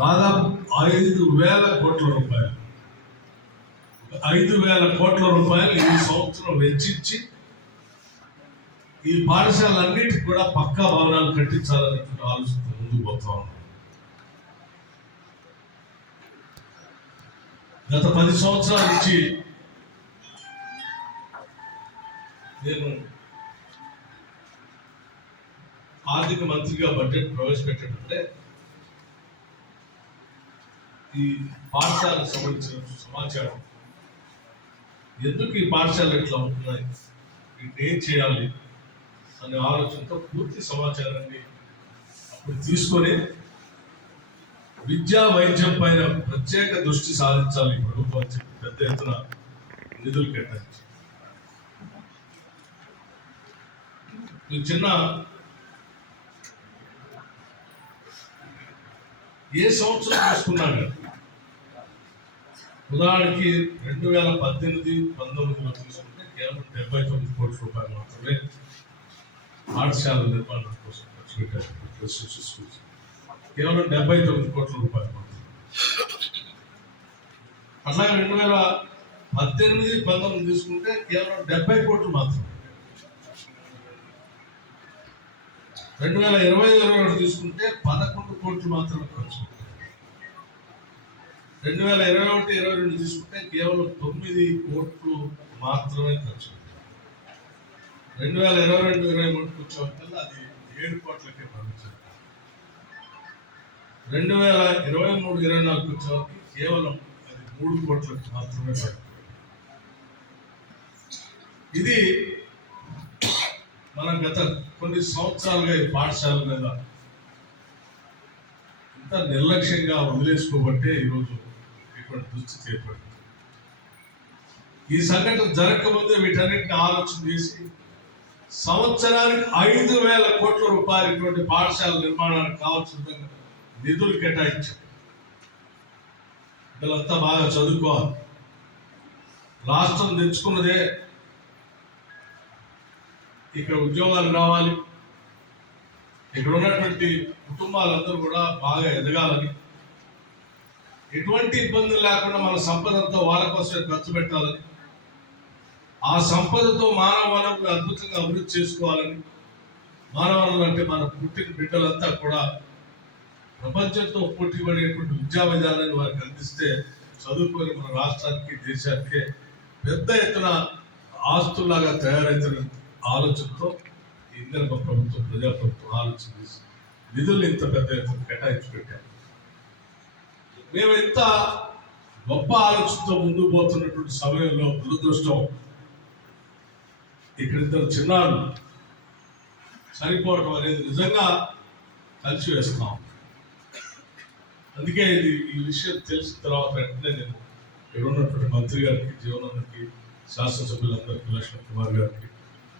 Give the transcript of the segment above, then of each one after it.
దాదాపు 5,000 కోట్ల రూపాయలు 5,000 కోట్ల రూపాయలు ఈ సంవత్సరం వెచ్చించి ఈ పాఠశాలన్నిటికీ కూడా పక్కా భవనాలు కట్టించాలనేటువంటి ఆలోచనతో ముందుకు పోతా ఉన్నాం. గత 10 సంవత్సరాల నుంచి నేను ఆర్థిక మంత్రిగా బడ్జెట్ ప్రవేశపెట్టాడంటే ఈ పాఠశాలకు సంబంధించిన సమాచారం, ఎందుకు ఈ పాఠశాలలు ఎట్లా ఉంటున్నాయి, ఏం చేయాలి అనే ఆలోచనతో పూర్తి సమాచారాన్ని అప్పుడు తీసుకొని విద్యా వైద్యం పైన ప్రత్యేక దృష్టి సాధించాలి ప్రభుత్వం చెప్పి పెద్ద ఎత్తున నిధులు కేటాయించి చిన్న ఏ సంవత్సరం తీసుకున్నాను ఉదాహరణకి 2018-19లో తీసుకుంటే కేవలం 79 కోట్ల రూపాయలు మాత్రమే పాఠశాల నిర్మాణం కోసం ఖర్చు పెట్టారు. కేవలం 79 కోట్ల రూపాయలు మాత్రమే. అట్లాగే 2018-19 తీసుకుంటే కేవలం 70 కోట్లు మాత్రమే. 2020-21 తీసుకుంటే 11 కోట్లు మాత్రమే ఖర్చు. 2021-22 తీసుకుంటే కేవలం 9 కోట్లు మాత్రమే ఖర్చు. 2022-23 వచ్చేవరకల్లా అది 7 కోట్లకే భావించారు. 2023-24 వచ్చేవరకు కేవలం అది 3 కోట్లకు మాత్రమే పడింది. ఇది మనం గత కొన్ని సంవత్సరాలుగా ఈ పాఠశాల మీద ఇంత నిర్లక్ష్యంగా వదిలేసుకోబట్టే ఈరోజు ఇటువంటి దుస్థితి ఏర్పడింది. ఈ సంఘటన జరగకముందే వీటన్నిటిని ఆలోచన చేసి సంవత్సరానికి 5,000 కోట్ల రూపాయలు ఇటువంటి పాఠశాల నిర్మాణానికి కావాల్సిన విధంగా నిధులు కేటాయించారు. పిల్లలంతా బాగా చదువుకోవాలి. రాష్ట్రం తెచ్చుకున్నదే ఇక్కడ ఉద్యోగాలు రావాలి, ఇక్కడ ఉన్నటువంటి కుటుంబాలందరూ కూడా బాగా ఎదగాలని, ఎటువంటి ఇబ్బందులు లేకుండా మన సంపదంతా వాళ్ళ కోసమే ఖర్చు పెట్టాలని, ఆ సంపదతో మానవ వనరులు అద్భుతంగా అభివృద్ధి చేసుకోవాలని, మానవ వనరులు అంటే మన పుట్టిన బిడ్డలంతా కూడా ప్రపంచంతో పోటీ పడేటువంటి విద్యా విధానాన్ని వారికి అందిస్తే చదువుకొని మన రాష్ట్రానికి దేశానికి పెద్ద ఎత్తున ఆస్తుల్లాగా తయారవుతున్న ఆలోచనతో ఇందరక ప్రభుత్వం ప్రజాప్రభుత్వం ఆలోచన చేసి నిధులు ఇంత పెద్ద ఎత్తున కేటాయించి పెట్టారు. మేము ఇంత గొప్ప ఆలోచనతో ముందుకు పోతున్నటువంటి సమయంలో దురదృష్టం ఇక్కడ ఇద్దరు చిన్నారులు చనిపోవడం అనేది నిజంగా కలిసి వేస్తాం. అందుకే ఇది ఈ విషయం తెలిసిన తర్వాత వెంటనే నేను ఇక్కడ ఉన్నటువంటి మంత్రి గారికి, జీవనానికి, శాసనసభ్యులందరికీ, లక్ష్మణ్ కుమార్ గారికి,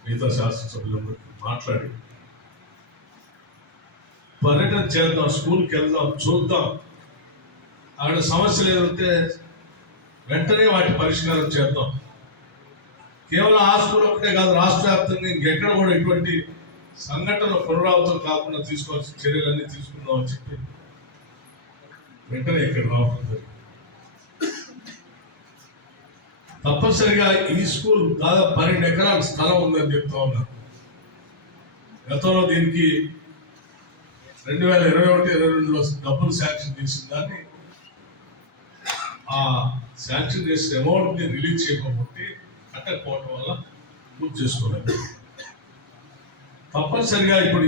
మిగతా శాసనసభ్యులందరికీ మాట్లాడి పర్యటన చేద్దాం, స్కూల్కి వెళ్దాం, చూద్దాం, అక్కడ సమస్యలు ఏదంటే వెంటనే వాటి పరిష్కారం చేద్దాం. కేవలం ఆ స్కూల్ ఒకటే కాదు, రాష్ట్ర వ్యాప్తంగా ఇంకెక్కడ కూడా ఇటువంటి సంఘటనలు పునరావృతం కాకుండా తీసుకోవాల్సిన చర్యలన్నీ తీసుకుందాం అని చెప్పి వెంటనే ఇక్కడ రావడం జరిగింది. తప్పనిసరిగా ఈ స్కూల్ దాదాపు 12 ఎకరాల స్థలం ఉందని చెప్తా ఉన్నారు. గతంలో దీనికి 2021-22లో డబ్బులు శాంక్షన్ చేసిన దాన్ని ఆ శాంక్షన్ చేసిన అమౌంట్ని రిలీజ్ చేయకపోతే కట్టకపోవడం వల్ల పూర్తి చేసుకోలేదు. తప్పనిసరిగా ఇప్పుడు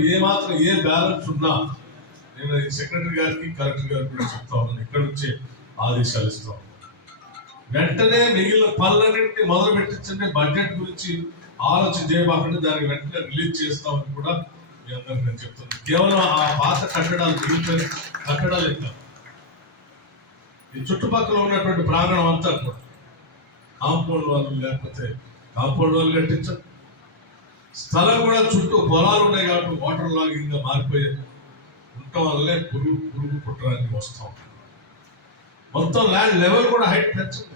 ఏ బ్యాలెన్స్ ఉన్నా నేను సెక్రటరీ గారికి, కలెక్టర్ గారికి కూడా చెప్తా ఉన్నాను, ఇక్కడ నుంచే ఆదేశాలు ఇస్తా ఉన్నాను. వెంటనే మిగిలిన పనులన్నింటినీ మొదలు పెట్టించండి. బడ్జెట్ గురించి ఆలోచన చేయబాకండి, దానికి వెంటనే రిలీజ్ చేస్తామని కూడా మీ అందరికి నేను చెప్తున్నాను. కేవలం ఆ పాత కట్టడాలు మిగిలిపోయిన కట్టడాలు ఇంకా ఈ చుట్టుపక్కల ఉన్నటువంటి ప్రాంగణం అంతా కూడా కాంపౌండ్ వాళ్ళు లేకపోతే కాంపౌండ్ వాళ్ళు కట్టించండి. స్థలం కూడా చుట్టూ పొలాలు ఉన్నాయి కాబట్టి వాటర్ లాగింగ్ గా మారిపోయే ఉండటం వల్లే పురుగు పుట్టడానికి వస్తాం. మొత్తం ల్యాండ్ లెవెల్ కూడా హైట్ పెంచండి.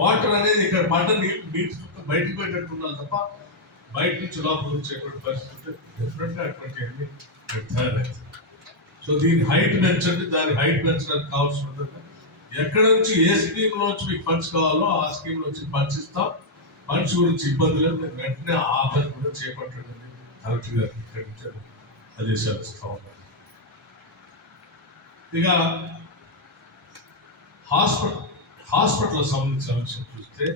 వాటర్ అనేది ఇక్కడ పడ్డ నీటి చుట్టూ బయటకు పోయేటట్టు ఉండాలి తప్ప బయట నుంచి లోపల వచ్చేటువంటి పరిస్థితి డెఫినెట్గా అటువంటి తయారవుతుంది. సో దీని హైట్ పెంచండి, దాని హైట్ పెంచడానికి కావాల్సిన విధంగా ఎక్కడ నుంచి ఏ స్కీమ్ లోంచి మీకు ఫండ్స్ కావాలో ఆ స్కీమ్ నుంచి ఫండ్స్ ఇస్తాం. ఫండ్స్ గురించి ఇబ్బంది లేదు, మీరు వెంటనే ఆ పని కూడా చేపట్టండి. కలెక్టర్ గారికి ఇక్కడి నుంచి ఆదేశాలు ఇస్తా ఉన్నారు. ఇక హాస్పిటల్ సంబంధించిన అంశం చూస్తే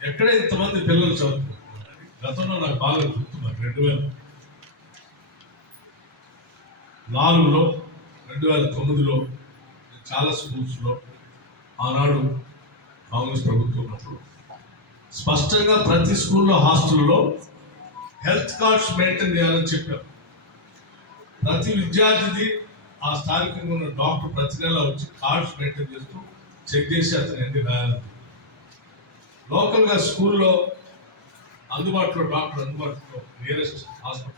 ఎక్కడ ఇంతమంది పిల్లలు చదువుకుంటున్నారు. గతంలో నాకు బాగా గుర్తున్నారు 2004లో 2009లో చాలా స్కూల్స్లో ఆనాడు కాంగ్రెస్ ప్రభుత్వం ఉన్నప్పుడు స్పష్టంగా ప్రతి స్కూల్లో హాస్టల్లో హెల్త్ కార్డ్స్ మెయింటైన్ చేయాలని చెప్పారు. ప్రతి విద్యార్థిది ఆ స్థానికంగా ఉన్న డాక్టర్ ప్రతి నెల వచ్చి కార్డ్స్ మెయింటైన్ చేస్తూ చెక్ చేసి అతను ఎన్ని రాయాలి. లోకల్గా స్కూల్లో అందుబాటులో డాక్టర్ అందుబాటులో nearest hospital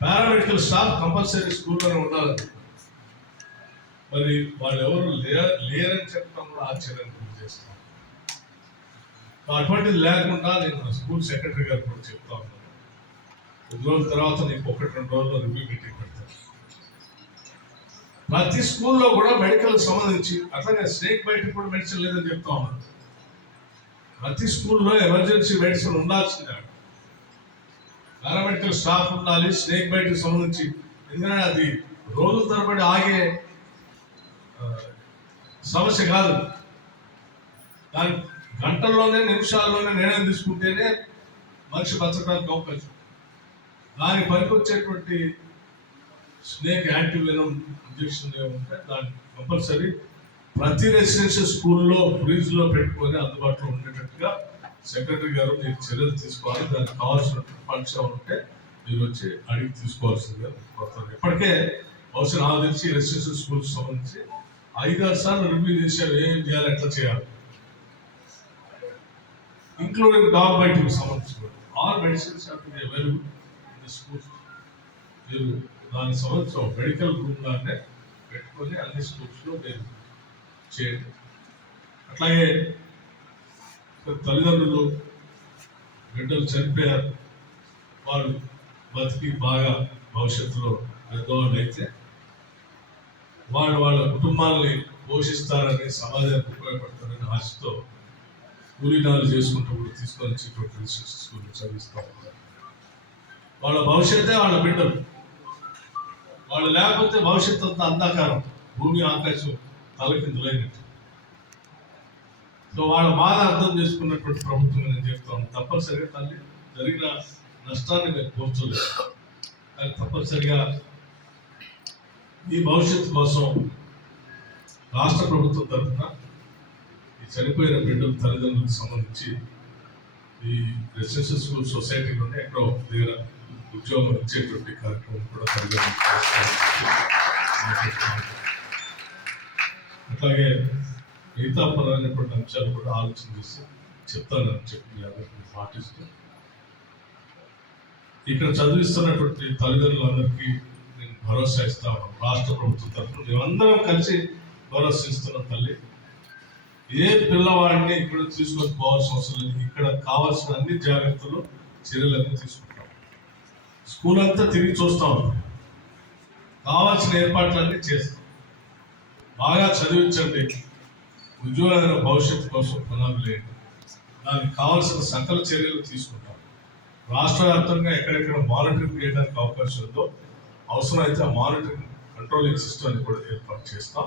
paramedical staff compulsory స్కూల్లోనే ఉండాలని. మరి వాళ్ళు ఎవరు లేరని చెప్పడం కూడా ఆశ్చర్యం చేస్తాం. అటువంటిది లేకుండా నేను స్కూల్ సెక్రటరీ గారు కూడా చెప్తా ఉన్నాను. 2 రోజుల తర్వాత నీకు 1-2 రోజుల్లో రివ్యూ మీటింగ్ పెడతాను. ప్రతి స్కూల్లో కూడా మెడికల్ సంబంధించి అట్లాగే స్నేక్ బైట్ కూడా మెడిసిన్ లేదని చెప్తా ఉన్నాను. ప్రతి స్కూల్లో ఎమర్జెన్సీ మెడిసిన్ ఉండాల్సిందే. పారామెడికల్ స్టాఫ్ ఉండాలి. స్నేక్ బైట్ సంబంధించి ఎందుకంటే అది రోజుల తరబడి ఆగే సమస్య కాదు. దాని గంటల్లోనే నిమిషాల్లోనే నిర్ణయం తీసుకుంటేనే మనిషి బతకడానికి అవకాశం. దానికి పనికొచ్చేటువంటి స్నేక్ యాంటీవెనం ఇంజక్షన్ ఏముంటే దాన్ని కంపల్సరీ ప్రతి రెసిడెన్షియల్ స్కూల్లో ఫ్రిడ్జ్లో పెట్టుకొని అందుబాటులో ఉండేటట్టుగా సెక్రటరీ గారు మీరు చర్యలు తీసుకోవాలి. దానికి కావాల్సిన ఫండ్స్ ఉంటే మీరు వచ్చి అడిగి తీసుకోవాల్సిందిగా కోరుతారు. ఇప్పటికే బహుశా నాకు తెలిసి రెసిడెన్షియల్ స్కూల్స్ సంబంధించి 5-6 సార్లు రివ్యూ చేశారు. ఏం చేయాలి, ఎట్లా చేయాలి, ఇంక్లూడింగ్ డాగ్ బైటింగ్ సంబంధించి all medicines available in the schools. మీరు దానికి సంబంధించి మెడికల్ రూమ్ లానే పెట్టుకొని అన్ని స్కూల్స్లో మీరు చేయండి. అట్లాగే తల్లిదండ్రులు బిడ్డలు చనిపోయారు, వాళ్ళు బతికి బాగా భవిష్యత్తులో పెద్దవాళ్ళు అయితే వాళ్ళ కుటుంబాలని పోషిస్తారని, సమాజానికి ఉపయోగపడతారని ఆశతో కూలీనాలు చేసుకుంటూ కూడా తీసుకొని వచ్చేటువంటి రిసోర్సెస్ స్కూల్ చదివిస్తూ ఉంటారు. వాళ్ళ భవిష్యత్తే వాళ్ళ బిడ్డలు. వాళ్ళు లేకపోతే భవిష్యత్తు అంతా అంధకారం, భూమి ఆకాశం తలకిందులైనట్టు. సో వాళ్ళ బాధ అర్థం చేసుకున్నటువంటి ప్రభుత్వం నేను చెప్తాను. తప్పనిసరిగా తల్లి జరిగిన నష్టాన్ని మేము పోర్చలేదు, కానీ తప్పనిసరిగా ఈ భవిష్యత్తు కోసం రాష్ట్ర ప్రభుత్వం తరఫున ఈ చనిపోయిన బిడ్డల తల్లిదండ్రులకు సంబంధించి ఈ రెసిడెన్షియల్ స్కూల్ సొసైటీలోనే ఎక్కడో దగ్గర ఉద్యోగం ఇచ్చేటువంటి కార్యక్రమం కూడా అట్లాగే మిగతా పరమైనటువంటి అంశాలు కూడా ఆలోచన చేసి చెప్తానని చెప్పి పాటిస్తూ ఇక్కడ చదివిస్తున్నటువంటి తల్లిదండ్రులందరికీ నేను భరోసా ఇస్తా ఉన్నాను. రాష్ట్ర ప్రభుత్వం తరఫున మేమందరం కలిసి భరోసా ఇస్తున్నాం. తల్లి, ఏ పిల్లవాడిని ఇక్కడ తీసుకొని పోవాల్సిన అవసరం లేదు. ఇక్కడ కావాల్సిన అన్ని జాగ్రత్తలు, చర్యలన్నీ తీసుకుంటాం. స్కూల్ అంతా తిరిగి చూస్తా ఉంటాం, కావాల్సిన ఏర్పాట్లన్నీ చేస్తాం. బాగా చదివించండి, ఉజ్వలమైన భవిష్యత్తు కోసం పునాదులు వేయండి. దానికి కావాల్సిన సకల చర్యలు తీసుకుంటాం. రాష్ట్ర వ్యాప్తంగా ఎక్కడెక్కడ మానిటరింగ్ చేయడానికి అవకాశం ఉందో అవసరమైతే ఆ మానిటరింగ్ కంట్రోలింగ్ సిస్టమ్ని కూడా ఏర్పాటు చేస్తాం.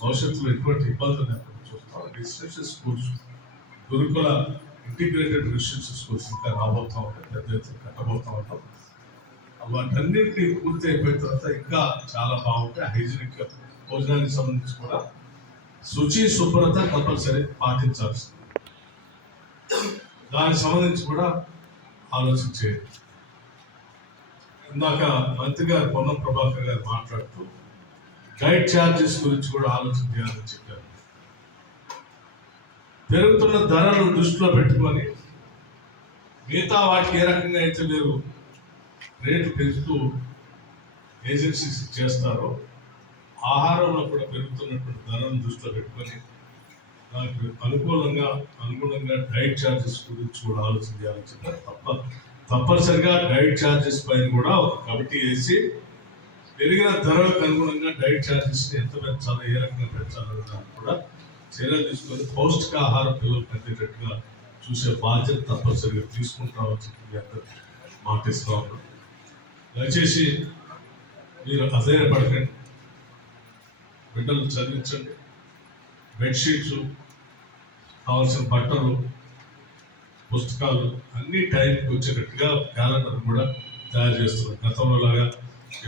భవిష్యత్తులో ఎటువంటి ఇబ్బందులు లేకుండా చూస్తాం. రెసిడెన్షియల్ స్కూల్స్, గురుకుల ఇంటిగ్రేటెడ్ రెసిడెన్షియల్ స్కూల్స్ ఇంకా రాబోతూ ఉంటాయి, పెద్ద ఎత్తున కట్టబోతూ ఉంటాం. వాటన్నింటినీ పూర్తి అయిపోయిన తర్వాత ఇంకా చాలా బాగుంటాయి. హైజీనిక్ భోజనానికి సంబంధించి కూడా శుచి శుభ్రత కంపల్సరీ పాటించాల్సింది. దానికి సంబంధించి కూడా ఆలోచించేది. ఇందాక మంత్రి గారు పొన్నం ప్రభాకర్ గారు మాట్లాడుతూ గైడ్ ఛార్జెస్ గురించి కూడా ఆలోచన చేయాలని చెప్పారు. పెరుగుతున్న ధరలను దృష్టిలో పెట్టుకొని మిగతా వాటికి ఏ రకంగా అయితే మీరు రేటు పెంచుతూ ఏజెన్సీస్ చేస్తారో ఆహారంలో కూడా పెరుగుతున్నటువంటి ధరలను దృష్టిలో పెట్టుకొని దానికి అనుగుణంగా డైట్ ఛార్జెస్ గురించి కూడా ఆలోచన చేయాలని చెప్పారు. తప్ప తప్పనిసరిగా డైట్ ఛార్జెస్ పైన కూడా ఒక కమిటీ వేసి పెరిగిన ధరలకు అనుగుణంగా డైట్ ఛార్జెస్ ఎంత పెంచాలో ఏ రకంగా పెంచాలో దానికి కూడా చర్యలు తీసుకొని పౌష్టికాహారం పిల్లలకు అందేటట్టుగా చూసే బాధ్యత తప్పనిసరిగా తీసుకుంటామని చెప్పి అందరూ మాటిస్తా ఉన్నాం. దయచేసి మీరు అధైర్యపడకండి, బిడ్డలు చదివించండి. బెడ్షీట్స్, కావాల్సిన బట్టలు, పుస్తకాలు అన్ని టైంకి వచ్చేటట్టుగా క్యాలెండర్ కూడా తయారు చేస్తున్నాం. గతంలో లాగా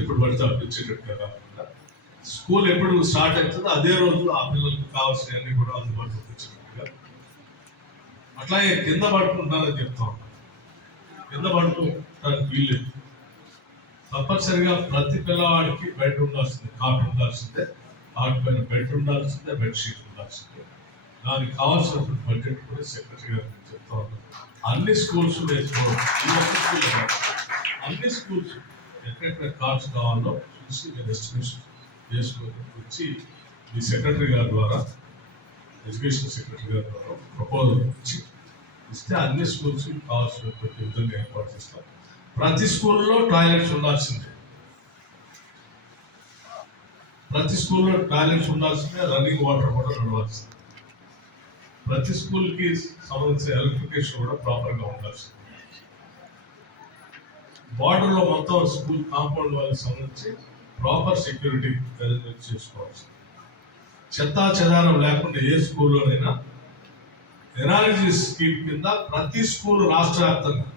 ఎప్పుడు పడితే అప్పుడు ఇచ్చేటట్టుగా కాకుండా స్కూల్ ఎప్పుడు స్టార్ట్ అవుతుందో అదే రోజు ఆ పిల్లలకు కావాల్సినవన్నీ కూడా అందుబాటులోకి వచ్చేటట్టుగా. అట్లాగే కింద పడుకుంటున్నారని చెప్తా ఉన్నాం. కింద పడుకుంటానికి వీల్లేదు. తప్పనిసరిగా ప్రతి పిల్లవాడికి బెడ్ ఉండాల్సిందే, కాట్ ఉండాల్సిందే, కాట్ పైన బెడ్ ఉండాల్సిందే, బెడ్షీట్ ఉండాల్సిందే. దానికి కావాల్సినటువంటి బడ్జెట్ కూడా సెక్రటరీ గారు చెప్తా ఉన్నాను. అన్ని స్కూల్స్ నేర్చుకోవాలి. అన్ని స్కూల్స్ ఎక్కడెక్కడ కార్డ్స్ కావాలో చూసి మీరు ఎస్టిమేషన్ చేసుకొని వచ్చి మీ సెక్రటరీ గారి ద్వారా, ఎడ్యుకేషన్ సెక్రటరీ గారి ద్వారా ప్రపోజల్ ఇస్తే అన్ని స్కూల్స్ కావాల్సినటువంటి విధంగా ఏర్పాటు చేస్తాం. ప్రతి స్కూల్లో టాయిలెట్స్ ఉండాల్సిందే, ప్రతి స్కూల్లో టాయిలెట్స్ ఉండాల్సిందే, రన్నింగ్ వాటర్ కూడా నడవాల్సిందే. ప్రతి స్కూల్కి సంబంధించిన ఎలక్ట్రిఫికేషన్ కూడా ప్రాపర్గా ఉండాల్సింది. బార్డర్లో మొత్తం స్కూల్ కాంపౌండ్ వాళ్ళకి సంబంధించి ప్రాపర్ సెక్యూరిటీ అరేంజ్మెంట్ చేసుకోవాల్సింది. చెత్తా చెదారం లేకుండా ఏ స్కూల్లోనైనా ఎన్ఆర్జీ స్కీమ్ కింద ప్రతి స్కూల్ రాష్ట్ర వ్యాప్తంగా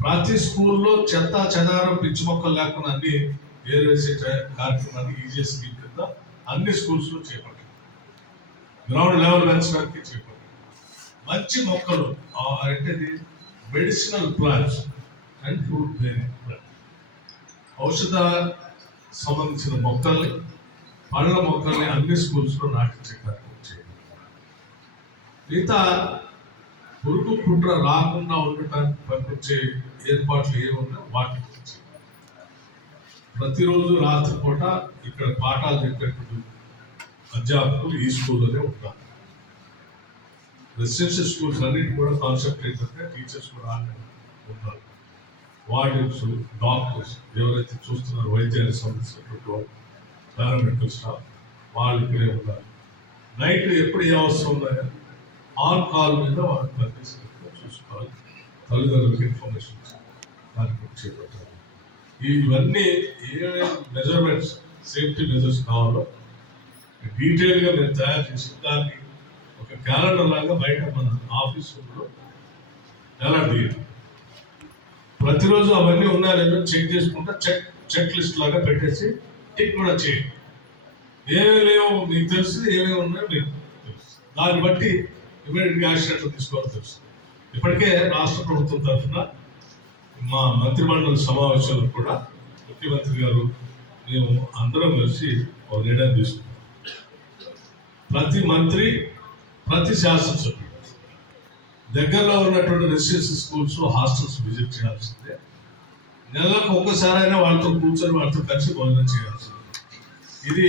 ప్రతి స్కూల్లో చెత్తా చెదారం పిచ్చి మొక్కలు లేకుండా అన్ని ఏర్వేసే కార్యక్రమాన్ని ఈజీ స్కీమ్ కింద అన్ని స్కూల్స్లో చేపట్టారు. గ్రౌండ్ లెవెల్ పెంచడానికి చేపట్టారు. మంచి మొక్కలు అంటే medicinal plants and fruit bearing plant, ఔషధ సంబంధించిన మొక్కల్ని, పళ్ళ మొక్కల్ని అన్ని స్కూల్స్లో నాటించే కార్యక్రమం చేయాలి. మిగతా పురుగు పుట్ర రాకుండా ఉండటానికి పనికొచ్చే ఏర్పాట్లు ఏమున్నా వాటి గురించి ప్రతిరోజు రాత్రిపూట ఇక్కడ పాఠాలు చెప్పేటప్పుడు అధ్యాపకులు ఈ స్కూల్లోనే ఉంటారు. రెసిడెన్షియల్ స్కూల్స్ అన్నిటి కూడా కాన్సెప్ట్ ఏంటంటే టీచర్స్ కూడా ఉంటారు. వార్డెన్స్, డాక్టర్స్ ఎవరైతే చూస్తున్నారో వైద్యానికి సంబంధించినటువంటి వాళ్ళు, పారామెడికల్ స్టాఫ్ వాళ్ళు ఇక్కడే ఉండాలి. నైట్ ఎప్పుడు ఏ అవసరం ఉందని ఆన్ కాల్ మీద వాళ్ళు పనిచేసినట్టుగా చూసుకోవాలి. తల్లిదండ్రులకు ఇన్ఫర్మేషన్ కార్యక్రమం చేపట్టాలి. ఇవన్నీ ఏ మెజర్మెంట్స్, సేఫ్టీ మెజర్స్ కావాలో డీటెయిల్గా మేము తయారు చేసి దాన్ని ఒక క్యాలెండర్ లాగా బయట మన ఆఫీసులో ఎలా తీయాలి. ప్రతిరోజు అవన్నీ ఉన్నాయో లేదో చెక్ చేసుకుంటా చెక్ లిస్ట్ లాగా పెట్టేసి టిక్ కూడా చేయండి. ఏమేమి లేవో మీకు తెలుసు, ఏమేమి ఉన్నాయో మీకు తెలుసు. దాన్ని బట్టి ఇమీడియట్గా యాక్షన్ తీసుకోవాలో తెలుసు. ఇప్పటికే రాష్ట్ర ప్రభుత్వం తరఫున మా మంత్రిమండలి సమావేశంలో కూడా ముఖ్యమంత్రి గారు మేము అందరం కలిసి ఒక నిర్ణయం తీసుకున్నాం. ప్రతి మంత్రి, ప్రతి శాసనసభ్యుడు దగ్గరలో ఉన్నటువంటి రెసిడెన్షియల్ స్కూల్స్, హాస్టల్స్ విజిట్ చేయాల్సిందే. నెలకు ఒక్కసారైనా వాళ్ళతో కూర్చొని వాళ్ళతో కలిసి భోజనం చేయాల్సిందే. ఇది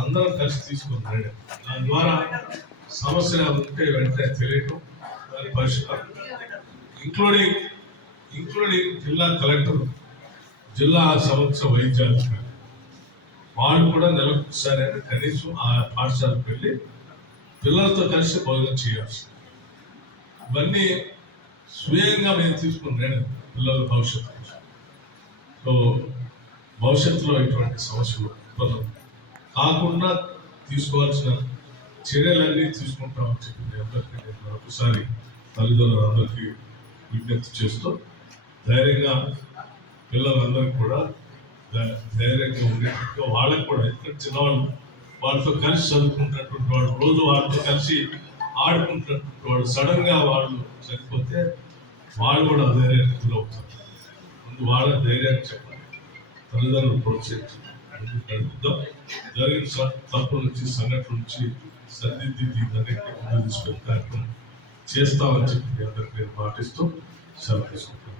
అందరం కలిసి తీసుకున్న నిర్ణయం. దాని ద్వారా సమస్య ఉంటే వెంటనే తెలియటం, దాని పరిష్కారం, ఇంక్లూడింగ్ జిల్లా కలెక్టర్, జిల్లా సంబంధించిన వైద్యాధికారి వాళ్ళు కూడా నెలకు ఒకసారి కనీసం ఆ పాఠశాలకు వెళ్ళి పిల్లలతో కలిసి భోజనం చేయాల్సింది. ఇవన్నీ స్వయంగా మేము తీసుకున్న నిర్ణయం పిల్లల భవిష్యత్తు. సో భవిష్యత్తులో ఇటువంటి సమస్యలు ఉత్పన్నం కాకుండా తీసుకోవాల్సిన చర్యలన్నీ తీసుకుంటామని చెప్పి మీ అందరికీ నేను మరొకసారి తల్లిదండ్రులందరికీ విజ్ఞప్తి చేస్తూ ధైర్యంగా పిల్లలందరికీ కూడా ధైర్యంగా ఉండేటట్టుగా వాళ్ళకి కూడా, ఎందుకంటే చిన్నవాళ్ళు వాళ్ళతో కలిసి చదువుకుంటున్నటువంటి వాడు, రోజు వాళ్ళతో కలిసి ఆడుకుంటున్నటువంటి వాడు సడన్ గా వాళ్ళు చనిపోతే వాళ్ళు కూడా అధైర్యానికి గురవుతారు. ముందు వాళ్ళ ధైర్యాన్ని చెప్పాలి, తల్లిదండ్రులు ప్రోత్సహించాలి. జరిగిన తప్పుల నుంచి, సంఘటన నుంచి సరిదిద్ది దీన్ని ముందు తీసుకెళ్ళి కార్యక్రమం చేస్తామని చెప్పి అందరికీ నేను పాటిస్తూ సెలవు తీసుకుంటాను.